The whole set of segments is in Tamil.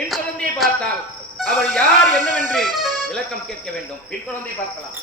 பின் குழந்தையை பார்த்தால் அவள் யார் என்னவென்று விளக்கம் கேட்க வேண்டும். பின் குழந்தையை பார்க்கலாம்.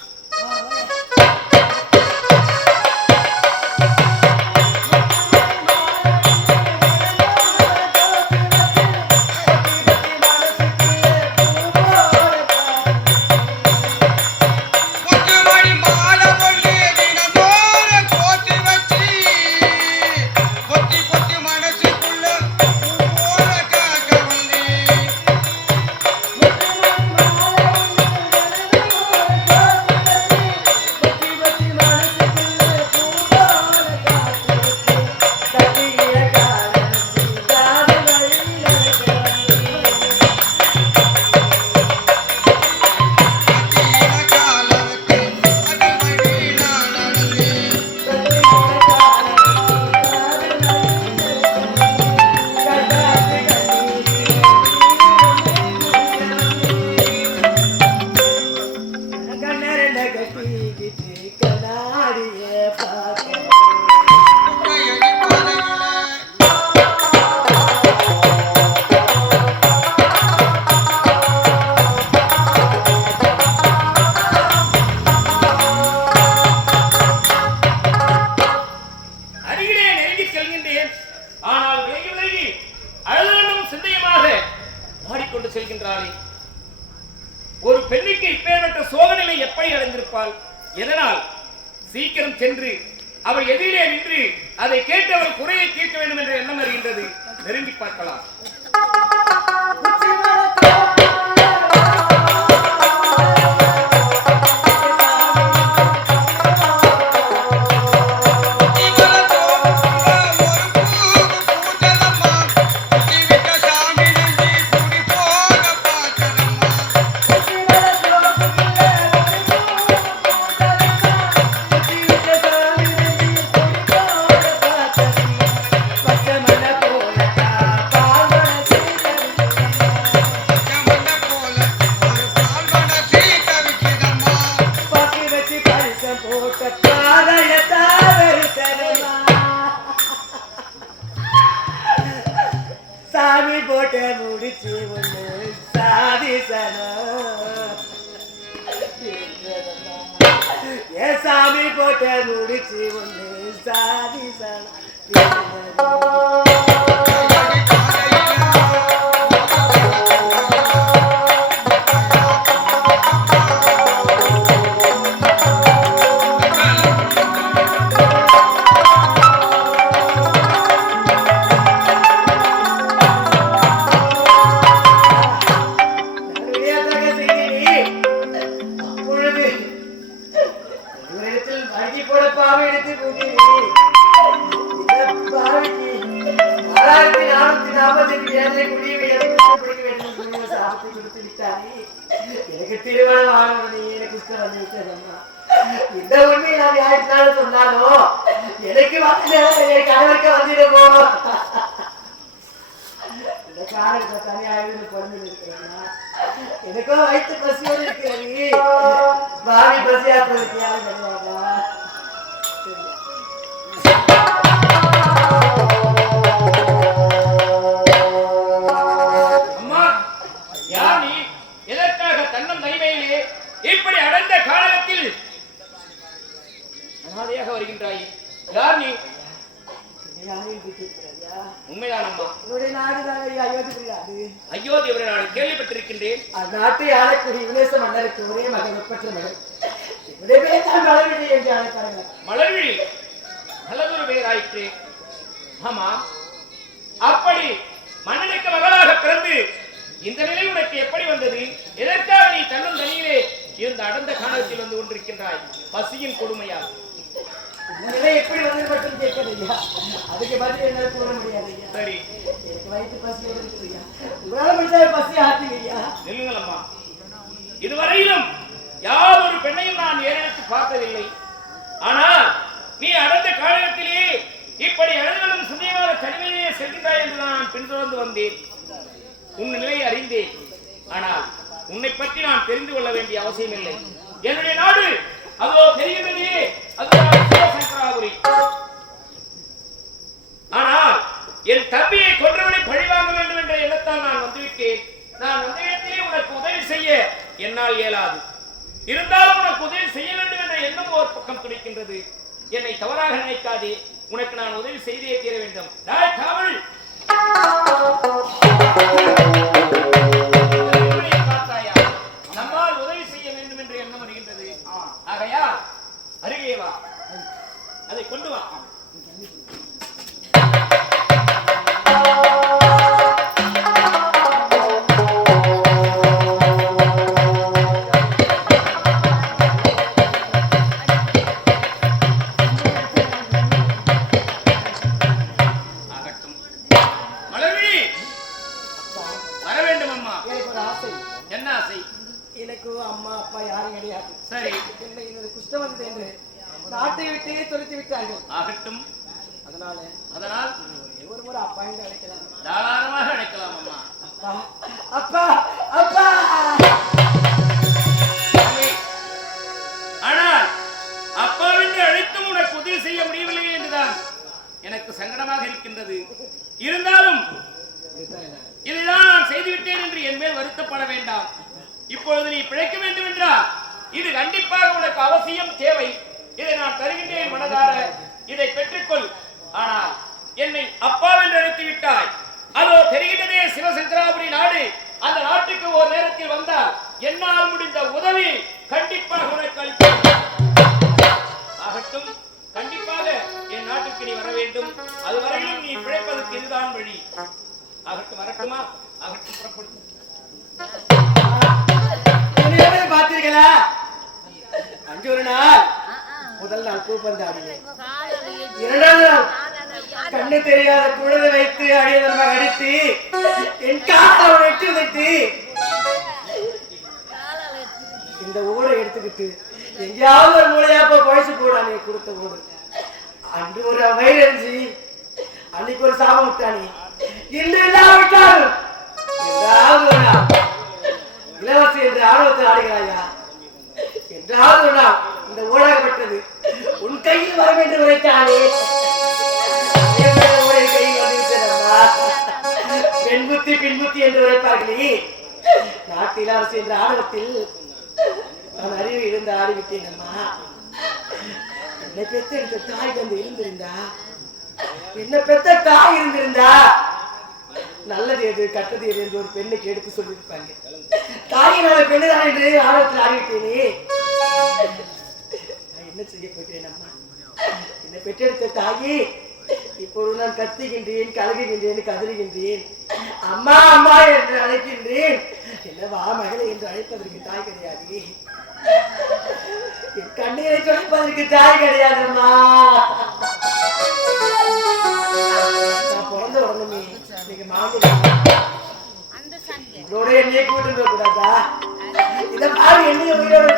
குறையை தீர்க்க வேண்டும் என்ற எண்ணம் வருகின்றது. நெருங்கி பார்க்கலாம். ఏ సామి పోతే ముడిచి ఉంది సారి விட்டாரே எனக்கு திருமணம் ஆனவனே எனக்கு இஷ்டம் வந்து விட்டதம்மா இந்த உண்மை நான் யாருக்காலும் சொன்னாலோ? எனக்கு வந்து என் கணவருக்கு வந்துடுமோ? இந்த காலத்துல தனியாக இருந்து இருக்கிறேன்னா எனக்கோ வயிற்று பசியோடு இருக்கிறது. பாவி பசியா வருகின்றாய்? யார் நீ? யாரையும் கேட்கிறாயா உண்மைதான் அம்மா உன்னுடைய நாடுதான் ஐயா அயோத்தி கிடையாது அயோத்தி அவரை நான் கேள்விப்பட்டிருக்கின்றேன். அந்நாட்டை ஆளக்கூடிய யுனேச மன்னருக்கு ஒரே மகன் ஒப்பற்ற மகன். இவருடைய பேர் தான் மலர்விழி என்று அழைப்பார்கள் மலர்விழி நல்லதொரு பெயர் ஆயிற்று. ஆமா. அப்படி மன்னனுக்கு மகளாக பிறந்து இந்த நிலை உனக்கு எப்படி வந்தது? எதற்காக நீ தன்னும் தனியிலே இருந்த அடர்ந்த காலத்தில் வந்து கொண்டிருக்கின்றாய்? பசியின் கொடுமையால் இந்த நிலை எப்படி வந்து மட்டும் கேட்கலையா அதுக்கு பதில் என்னால கூற முடியாது ஐயா. சரி. எனக்கு வயிற்று பசியோடு இருக்குதுயா உங்களால முடிஞ்சா பசி ஆத்துங்கய்யா நில்லுங்கள் அம்மா இதுவரையிலும் யாரொரு பெண்ணையும் நான் ஏறெடுத்து பார்த்ததில்லை ஆனால் நீ அடர்ந்த காலகத்திலேயே இப்படி அழுதலும் சுண்டியமாக தனிமையிலே செல்கின்றாய் என்று நான் பின்தொடர்ந்து வந்தேன். உன் நிலையை அறிந்தேன். ஆனால் உன்னை பற்றி நான் தெரிந்து கொள்ள வேண்டிய அவசியமில்லை என்னுடைய நாடு அதோ தெரிகிறதே அதுதான் சிவசங்கராபுரி ஆனால் என் தம்பியை கொன்றவனை பழி வாங்க வேண்டும் என்ற எண்ணத்தால் நான் வந்துவிட்டேன். நான் அந்த இடத்திலே உனக்கு உதவி செய்ய என்னால் இயலாது. இருந்தாலும் உனக்கு உதவி செய்ய வேண்டும் என்ற எண்ணம் ஒரு பக்கம் துடிக்கின்றது. என்னை தவறாக நினைக்காதே. உனக்கு நான் உதவி செய்தே தீர வேண்டும். காவல்! ஆகட்டும். அதனால அதனால் ஒரு முறை அப்பா என்று அழைக்கலாம். தாராளமாக அழைக்கலாம் அம்மா. அப்பா அப்பா. ஆனால் அப்பாவென்று அழைத்தும் உனக்கு உதவி செய்ய முடியவில்லை என்றுதான் எனக்கு சங்கடமாக இருக்கின்றது. இருந்தாலும் இதுதான் நான் செய்துவிட்டேன் என்று என் மேல் வருத்தப்பட வேண்டாம். இப்பொழுது நீ பிழைக்க வேண்டும் என்றால் இது கண்டிப்பாக உனக்கு அவசியம் தேவை. இதை நான் தருகின்றேன் மனதார. இதை பெற்றுக்கொள். ஆனால் என்னை அப்பாவென்று அழைத்து விட்டாய் அதோ தெரிகின்றதே சிவசங்கராபுரி நாடு. அந்த நாட்டுக்கு ஒரு நேரத்தில் வந்தால் என்னால் முடிந்த உதவி கண்டிப்பாக உனக்கு அளிப்பேன். ஆகட்டும் கண்டிப்பாக என் நாட்டுக்கு நீ வர வேண்டும். அதுவரையிலும் நீ பிழைப்பதற்கு இதுதான் வழி. ஆகட்டும் வரட்டுமா? ஆகட்டும் புறப்படும் பார்த்தீர்களா? அஞ்சு ஒரு நாள். முதல் நாள் பூப்பந்து ஆடினேன் கண்ணு தெரியாத குழந்தை வைத்து அடியதமாக அடித்து என் காலை வெட்டி வைத்து இந்த ஊரை எடுத்துக்கிட்டு எங்கேயாவது ஒரு மூலையா போய் குழைச்சு போடா நீ கொடுத்த ஊடு அன்று ஒரு வைரஞ்சி அன்னைக்கு ஒரு சாபம் விட்டானி. இன்று இல்லாவிட்டாலும் விட்டாலும் ஒரு இளவரசி என்று ஆர்வத்தில் ஆடுகிறாயா? என்றாவது இந்த ஊடகப்பட்டது. உன் கையில் வர என்று உரைத்தானே பெண்புத்தி பின்புத்தி பெண் பின் என்று உரைப்பார்களே. நாட்டில் அரசு என்ற ஆடவத்தில் நான் அறிவு இருந்து ஆடிவிட்டேன் அம்மா என்னை பெத்த எடுத்த தாய் வந்து இருந்திருந்தா? என்ன பெத்த தாய் இருந்திருந்தா? நல்லது எது கட்டது எது என்று ஒரு பெண்ணுக்கு எடுத்து சொல்லியிருப்பாங்க. தாயினால பெண்ணு தான் என்று ஆர்வத்தில் ஆடிவிட்டேனே. என்ன செய்ய போகிறேன் அம்மா? என்னை பெற்றெடுத்த தாயே இப்பொழுது நான் கத்துகின்றேன் கலகுகின்றேன் கதறுகின்றேன். அம்மா அம்மா என்று அழைக்கின்றேன். என்ன வா மகளே என்று அழைப்பதற்கு தாய் கிடையாது. என் கண்ணீரை துடைப்பதற்கு தாய் கிடையாதம்மா நான் பிறந்த உடனே நீங்க மாமி இதோட என்னைய கூட்டு போக கூடாதா இத பாரு என்னைய உயிரோட